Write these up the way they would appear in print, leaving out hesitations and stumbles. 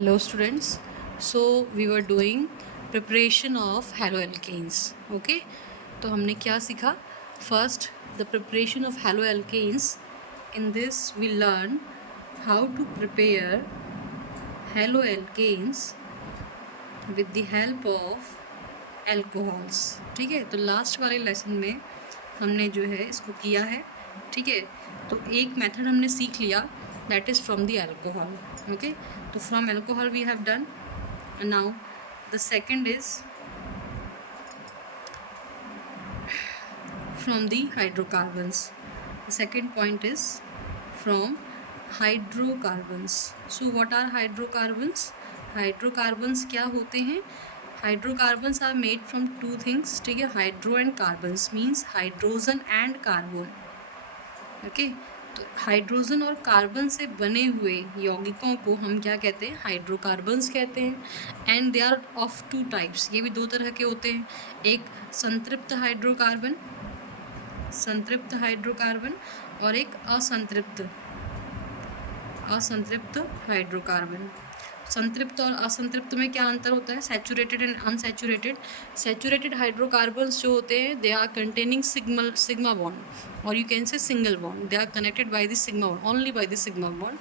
Hello students. So we were doing preparation of haloalkanes. Okay. तो हमने क्या सीखा? First, the preparation of haloalkanes. In this we learn how to prepare haloalkanes with the help of alcohols. ठीक है. तो last वाले lesson में हमने जो है इसको किया है. ठीक है. तो एक मेथड हमने सीख लिया, that is from the alcohol. Okay. So from alcohol we have done, and now the second is from the hydrocarbons. The second point is from hydrocarbons. So what are hydrocarbons? Hydrocarbons क्या होते हैं? Hydrocarbons are made from two things. ठीक है. Hydro and carbons means hydrogen and carbon. Okay. तो hydrogen और carbon से बने हुए यौगिकों को हम क्या कहते हैं? हाइड्रोकार्बन्स कहते हैं. And they are of two types. ये भी दो तरह के होते हैं. एक संतृप्त हाइड्रोकार्बन और एक असंतृप्त हाइड्रोकार्बन. संतृप्त और असंतृप्त में क्या अंतर होता है? Saturated and unsaturated. Saturated hydrocarbons जो होते हैं they are containing sigma bond, और you can say single bond. They are connected by the sigma bond, only by the sigma bond.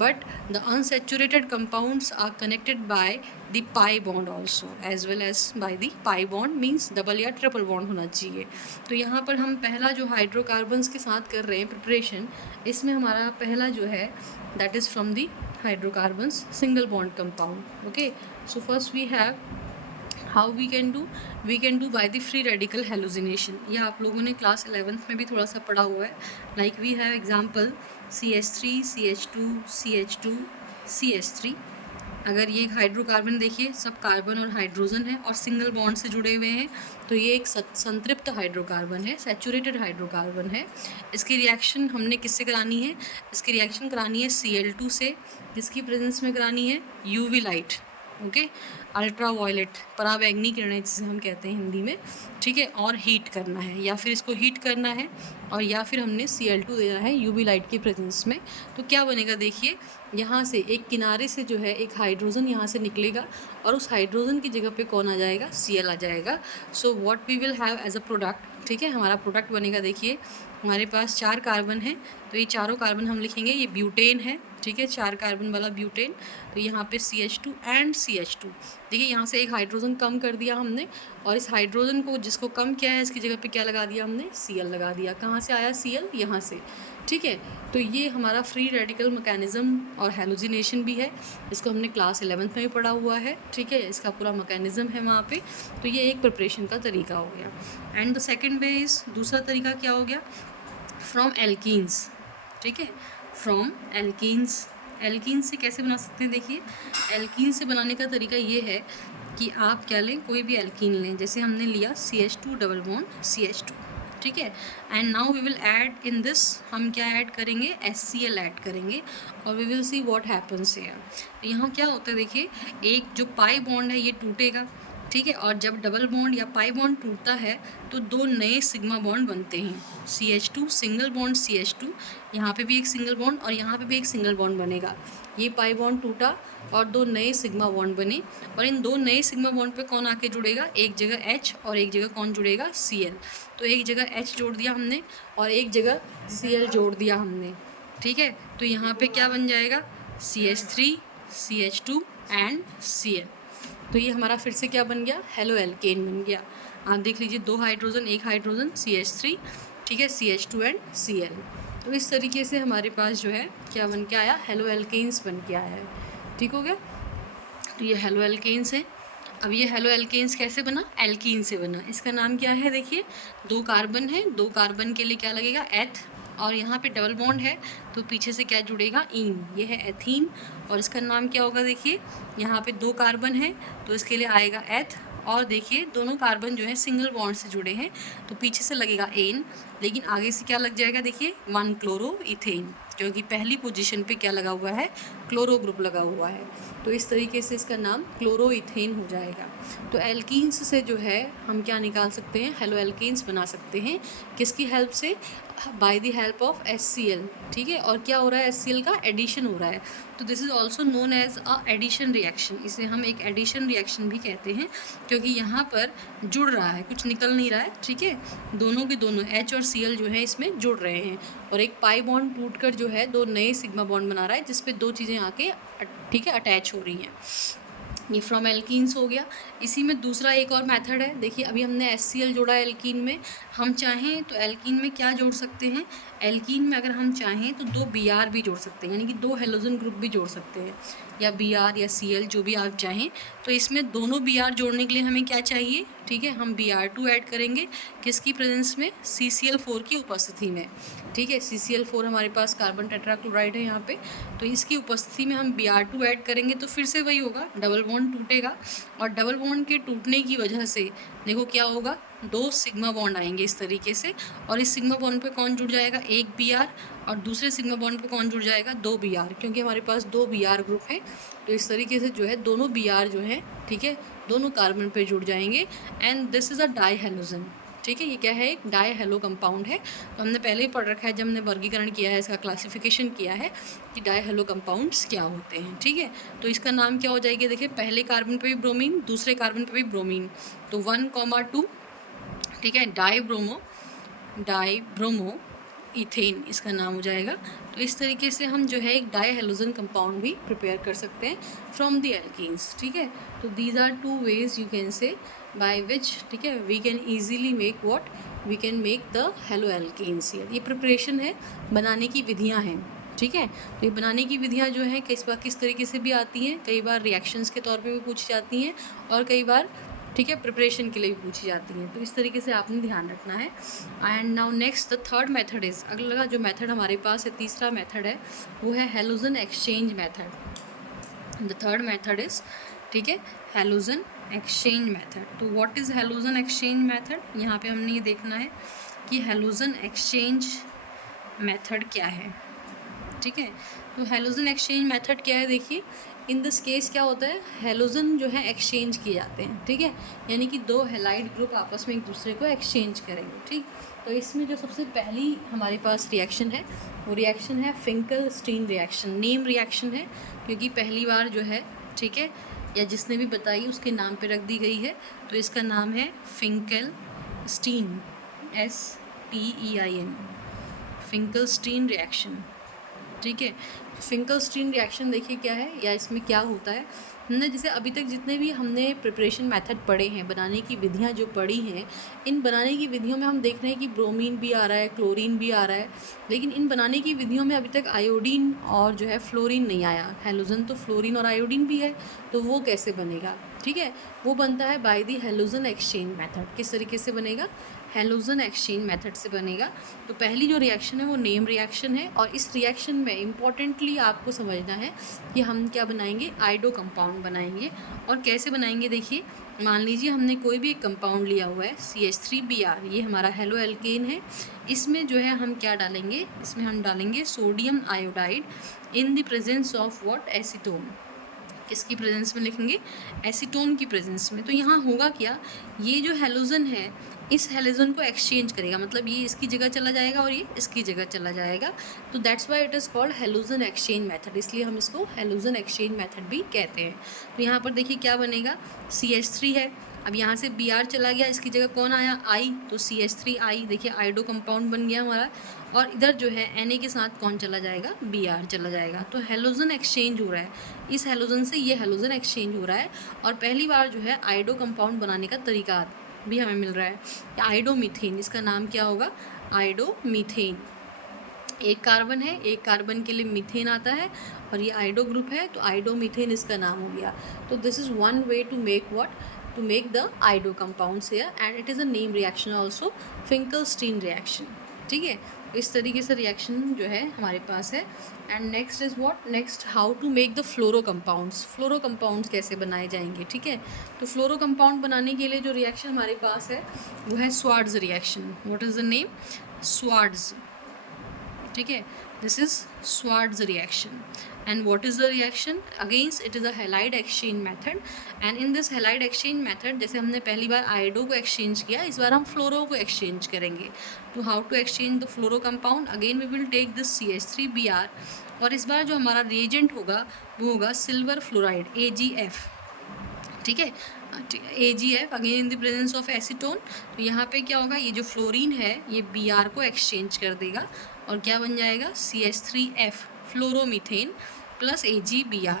But the unsaturated compounds are connected by the pi bond also, as well as by the pi bond. Means double या triple bond होना चाहिए. तो यहाँ पर हम पहला जो hydrocarbons के साथ कर रहे हैं प्रिपरेशन, इसमें हमारा पहला जो है that is from the hydrocarbons single bond compound. Okay, so first we have how we can do by the free radical hallucination. ये आप लोगों ने क्लास 11th में भी थोड़ा सा पढ़ा हुआ है. Like we have example CH3 CH2 CH2 CH3. अगर ये हाइड्रोकार्बन देखिए, सब कार्बन और हाइड्रोजन है और सिंगल बॉन्ड से जुड़े हुए हैं, तो ये एक संतृप्त हाइड्रोकार्बन है, सैचुरेटेड हाइड्रोकार्बन है. इसकी रिएक्शन हमने किससे करानी है? इसकी रिएक्शन करानी है Cl2 से, जिसकी प्रेजेंस में करानी है UV light. Okay, ultraviolet, पराबैंगनी किरणें जिसे हम कहते हैं हिंदी में. ठीक है. और हीट करना है, या फिर इसको हीट करना है, और या फिर हमने Cl2 देना है यूवी लाइट की प्रेजेंस में. तो क्या बनेगा देखिए, यहाँ से एक किनारे से जो है एक हाइड्रोजन यहाँ से निकलेगा, और उस हाइड्रोजन की जगह पे कौन आ जाएगा? Cl आ जाएगा. So what we will have as a product. ठीक है. हमारा प्रोडक्ट बनेगा, देखिए हमारे पास 4 कार्बन है, तो ये चारों कार्बन हम लिखेंगे ये ब्यूटेन है. ठीक है. 4 कार्बन वाला ब्यूटेन. तो यहाँ पे CH2 एंड CH2. देखिए यहाँ से एक हाइड्रोजन कम कर दिया हमने, और इस हाइड्रोजन को जिसको कम किया है इसकी जगह पे क्या लगा दिया हमने? Cl लगा दिया. कहाँ से आया Cl? यहाँ से. ठीक है. तो ये हमारा फ्री रेडिकल मैकेनिज़्म और हेलुसिनेशन भी है. इसको हमने क्लास 11th में भी पढ़ा हुआ है. ठीक है. इसका पूरा मैकेनिज़्म है वहाँ पे. तो ये एक प्रिपरेशन का तरीका हो गया. And the second way is, दूसरा तरीका क्या हो गया? From alkenes. ठीक है. From alkenes. एल्कीन्स से कैसे बना सकते हैं? देखिए, एल्कीन से बनाने का तरीका ये है कि आप क्या लें, कोई भी एल्कीन लें. जैसे हमने लिया CH2 डबल बॉन्ड CH2. ठीक है. And now we will add in this, हम क्या ऐड करेंगे? HCl ऐड करेंगे, और we will see what happens here. यहाँ क्या होता है देखिए, एक जो पाई बॉन्ड है ये टूटेगा. ठीक है. और जब डबल बॉन्ड या पाई बॉन्ड टूटता है तो दो नए सिग्मा बॉन्ड बनते हैं. CH2 सिंगल बॉन्ड CH2, यहाँ पे भी एक सिंगल बॉन्ड और यहाँ पे भी एक सिंगल बॉन्ड बनेगा. ये पाई बॉन्ड टूटा और दो नए सिग्मा बॉन्ड बने, और इन दो नए सिग्मा बॉन्ड पे कौन आके जुड़ेगा? एक जगह H और एक जगह कौन जुड़ेगा? Cl. तो एक जगह H जोड़ दिया हमने और एक जगह Cl जोड़ दिया हमने. ठीक है. तो यहाँ पे क्या बन जाएगा? CH3 CH2 and Cl. तो ये हमारा फिर से क्या बन गया? हेलो एल्केन बन गया. आप देख लीजिए, 2 हाइड्रोजन, 1 हाइड्रोजन CH3. ठीक है. CH2 and Cl. तो इस तरीके से हमारे पास जो है क्या बन के आया? हेलो एल्केन्स बन के आया है. ठीक हो गया. तो ये हेलो एल्केन्स है. अब ये हेलो एल्केन्स कैसे बना? एल्कीन से बना. इसका नाम क्या है? देखिए, 2 कार्बन है, 2 कार्बन के लिए क्या लगेगा? एथ. और यहाँ पे डबल बॉन्ड है तो पीछे से क्या जुड़ेगा? ईन. ये है एथीन. और इसका नाम क्या होगा? देखिए यहाँ पे 2 कार्बन है तो इसके लिए आएगा एथ. और देखिए दोनों कार्बन जो है सिंगल बॉन्ड से जुड़े हैं तो पीछे से लगेगा एन. लेकिन आगे से क्या लग जाएगा, देखिए 1 क्लोरो इथेन, क्योंकि पहली पोजीशन पे क्या लगा हुआ है, क्लोरो ग्रुप लगा हुआ है। तो इस तरीके से इसका नाम क्लोरो इथेन हो जाएगा। तो एल्कीन्स से जो है हम क्या निकाल सकते हैं, हेलो एल्कीन्स बना सकते हैं। किसकी हेल्प से, by the help of HCl। ठीक है, और क्या हो रहा है, HCl का एडिशन हो रहा है। तो this is also known as a addition reaction, इसे हम एक एडिशन रिएक्शन भी कहते हैं, क्योंकि यहाँ पर जुड़ रहा है, कुछ निकल नहीं रहा है। ठीक है, दोनों के दोनों H और Cl जो है इसमें जुड़ रहे हैं, और एक पाई बॉन्ड टूटकर जो है 2 नए सिग्मा बॉन्ड बना रहा है, जिसपे 2 चीज़ें आके ठीक है अटैच हो रही हैं। ये फ्रॉम एल्कीन्स हो गया। इसी में दूसरा एक और मेथड है, देखिए अभी हमने HCl जोड़ा एल्कीन में, हम चाहें तो एल्कीन में क्या जोड़ सकते हैं, एल्कीन में अगर हम चाहें तो 2 Br भी जोड़ सकते हैं, यानी कि 2 हेलोजन ग्रुप भी जोड़ सकते हैं, या Br या Cl जो भी आप चाहें। तो इसमें दोनों Br जोड़ने के लिए हमें क्या चाहिए, ठीक है, हम Br2 ऐड करेंगे, किसकी प्रेजेंस में, CCl4 की उपस्थिति में। ठीक है, CCl4 हमारे पास कार्बन टेट्राक्लोराइड है यहाँ पे, तो इसकी उपस्थिति में हम Br2 ऐड करेंगे, तो फिर से वही होगा, डबल बॉन्ड टूटेगा, और डबल बॉन्ड के टूटने की वजह से देखो क्या होगा, 2 सिग्मा बॉन्ड आएंगे इस तरीके से, और इस सिग्मा बॉन्ड पे कौन जुड़ जाएगा, एक Br, और दूसरे सिग्मा बॉन्ड पे कौन जुड़ जाएगा, 2 Br, क्योंकि हमारे पास 2 Br ग्रुप है। तो इस तरीके से जो है दोनों Br जो है, ठीक है, दोनों कार्बन पे जुड़ जाएंगे, and this is a die halogen. ठीक है, ये क्या है, एक डाई हेलो कंपाउंड है। तो हमने पहले ही पढ़ रखा है, जब हमने वर्गीकरण किया है, इसका क्लासिफिकेशन किया है कि डाई हेलो कंपाउंड्स क्या होते हैं। ठीक है, तो इसका नाम क्या हो जाएगी, देखिए पहले कार्बन पे भी ब्रोमीन, दूसरे कार्बन पे भी ब्रोमीन, तो 1,2, ठीक है, डाई ब्रोमो इथेन इसका नाम हो जाएगा। तो इस तरीके से हम जो है एक डाई हेलोजन कंपाउंड भी प्रिपेयर कर सकते हैं फ्रॉम द एल्कीन्स। ठीक है, तो these are 2 ways you can say by which, ठीक है, we can easily make what, we can make the haloalkenes. ये प्रिपरेशन है, बनाने की विधियाँ हैं। ठीक है, तो ये बनाने की विधियाँ जो हैं किस तरीके से भी आती हैं, कई बार रिएक्शंस के तौर पे भी पूछी जाती हैं, और कई बार, ठीक है, प्रिपरेशन के लिए भी पूछी जाती हैं। तो इस तरीके से आपने ध्यान रखना है। And now next the third method is, अगला जो मेथड हमारे पास है, तीसरा मेथड है, वो है halogen exchange method. The third method is, ठीक है, हेलोजन एक्सचेंज मेथड। तो what is halogen exchange method, यहाँ पे हमने ये देखना है कि हेलोजन एक्सचेंज मेथड क्या है। ठीक है, तो हेलोजन एक्सचेंज मेथड क्या है, देखिए इन दिस केस क्या होता है, हेलोजन जो है एक्सचेंज किए जाते हैं। ठीक है, यानी कि 2 हैलाइड ग्रुप आपस में एक दूसरे को एक्सचेंज करेंगे। ठीक, तो इसमें जो सबसे पहली हमारे पास रिएक्शन है, वो रिएक्शन है फिंकल-स्टीन रिएक्शन। नेम रिएक्शन है क्योंकि पहली बार जो है, ठीक है, या जिसने भी बताई उसके नाम पे रख दी गई है। तो इसका नाम है फिंकल-स्टीन, STEIN, फिंकल-स्टीन रिएक्शन। ठीक है, फिंकल-स्टीन रिएक्शन देखिए क्या है, या इसमें क्या होता है, हमने जैसे अभी तक जितने भी हमने प्रिपरेशन मेथड पढ़े हैं, बनाने की विधियां जो पढ़ी हैं, इन बनाने की विधियों में हम देख रहे हैं कि ब्रोमीन भी आ रहा है, क्लोरीन भी आ रहा है, लेकिन इन बनाने की विधियों में अभी तक आयोडीन और जो है फ्लोरीन नहीं आया। हेलोजन तो फ्लोरीन और आयोडीन भी है, तो वो कैसे बनेगा, ठीक है, वो बनता है by the halogen exchange method. किस तरीके से बनेगा, हेलोजन एक्सचेंज मेथड से बनेगा। तो पहली जो रिएक्शन है वो नेम रिएक्शन है, और इस रिएक्शन में इम्पॉर्टेंटली आपको समझना है कि हम क्या बनाएंगे, आइडो कंपाउंड बनाएंगे। और कैसे बनाएंगे, देखिए मान लीजिए हमने कोई भी एक कंपाउंड लिया हुआ है CH3Br, ये हमारा हेलो एल्केन है। इसमें जो है हम क्या डालेंगे, इसमें हम डालेंगे sodium iodide in the presence of what, acetone. किसकी प्रेजेंस में लिखेंगे, एसीटोन की प्रेजेंस में। तो यहाँ होगा क्या, ये जो हेलोजन है इस हेलोजन को एक्सचेंज करेगा, मतलब ये इसकी जगह चला जाएगा और ये इसकी जगह चला जाएगा। तो that's why it is called halogen exchange method, इसलिए हम इसको हेलोजन एक्सचेंज मेथड भी कहते हैं। तो यहाँ पर देखिए क्या बनेगा, CH3 है, अब यहाँ से Br चला गया, इसकी जगह कौन आया, I, तो CH3I, देखिए आइडो कंपाउंड बन गया हमारा। और इधर जो है Na के साथ कौन चला जाएगा, Br चला जाएगा। तो हेलोजन एक्सचेंज हो रहा है, इस हेलोजन से ये हेलोजन एक्सचेंज हो रहा है। और पहली बार जो है आइडो कंपाउंड बनाने का तरीका भी हमें मिल रहा है, आइडोमीथेन, इसका नाम क्या होगा, आइडोमीथेन। एक कार्बन है, एक कार्बन के लिए मीथेन आता है, और ये आइडो ग्रुप है, तो आइडोमीथेन इसका नाम हो गया। तो this is one way to make what, to make the ido compounds here, and it is a name reaction also, Finkelstein reaction। ठीक है, इस तरीके से रिएक्शन जो है हमारे पास है। And next is what, next how to make the fluoro compounds. Fluoro compounds कैसे बनाए जाएंगे, ठीक है, तो फ्लोरो कंपाउंड बनाने के लिए जो रिएक्शन हमारे पास है वो है Swarts reaction. What is the name, Swarts, ठीक है, this is Swarts reaction. And what is the reaction? Against it is a halide exchange method. And in this halide exchange method, जैसे हमने पहली बार आयोडो को एक्सचेंज किया, इस बार हम फ्लोरो को एक्सचेंज करेंगे. तो how to exchange the fluoro compound? Again we will take this CH3Br, और इस बार जो हमारा रिएजेंट होगा वो होगा सिल्वर फ्लोराइड AgF, ठीक है, AgF again in the presence of acetone. तो यहाँ पे क्या होगा, ये जो फ्लोरीन है ये Br को एक्सचेंज कर देगा और क्या बन जाएगा, CH3F फ्लोरोमीथेन प्लस AgBr.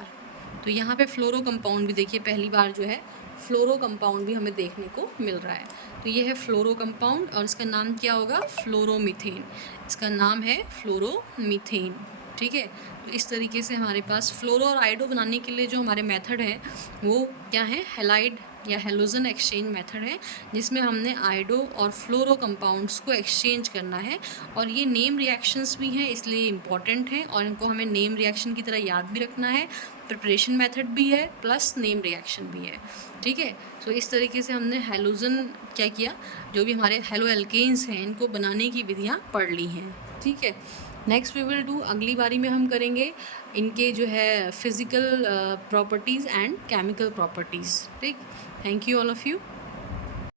तो यहाँ पे फ्लोरो कंपाउंड भी देखिए, पहली बार जो है फ्लोरो कंपाउंड भी हमें देखने को मिल रहा है. तो ये है फ्लोरो कंपाउंड और इसका नाम क्या होगा, फ्लोरोमीथेन. इसका नाम है फ्लोरोमीथेन, ठीक है. तो इस तरीके से हमारे पास फ्लोरो और आयोडो बनाने के लिए जो हमारे मेथड है वो क्या है, हैलाइड या हेलोजन एक्सचेंज मेथड है, जिसमें हमने आयोडो और फ्लोरो कंपाउंड्स को एक्सचेंज करना है. और ये नेम रिएक्शंस भी हैं, इसलिए इम्पॉर्टेंट हैं और इनको हमें नेम रिएक्शन की तरह याद भी रखना है. प्रिपरेशन मेथड भी है प्लस नेम रिएक्शन भी है, ठीक है. सो इस तरीके से हमने हेलोजन क्या किया, जो भी हमारे हेलो एल्केन्स हैं इनको बनाने की विधियाँ पढ़ ली हैं, ठीक है. नेक्स्ट वी विल डू, अगली बारी में हम करेंगे इनके जो है physical properties and chemical properties, ठीक. Thank you all of you.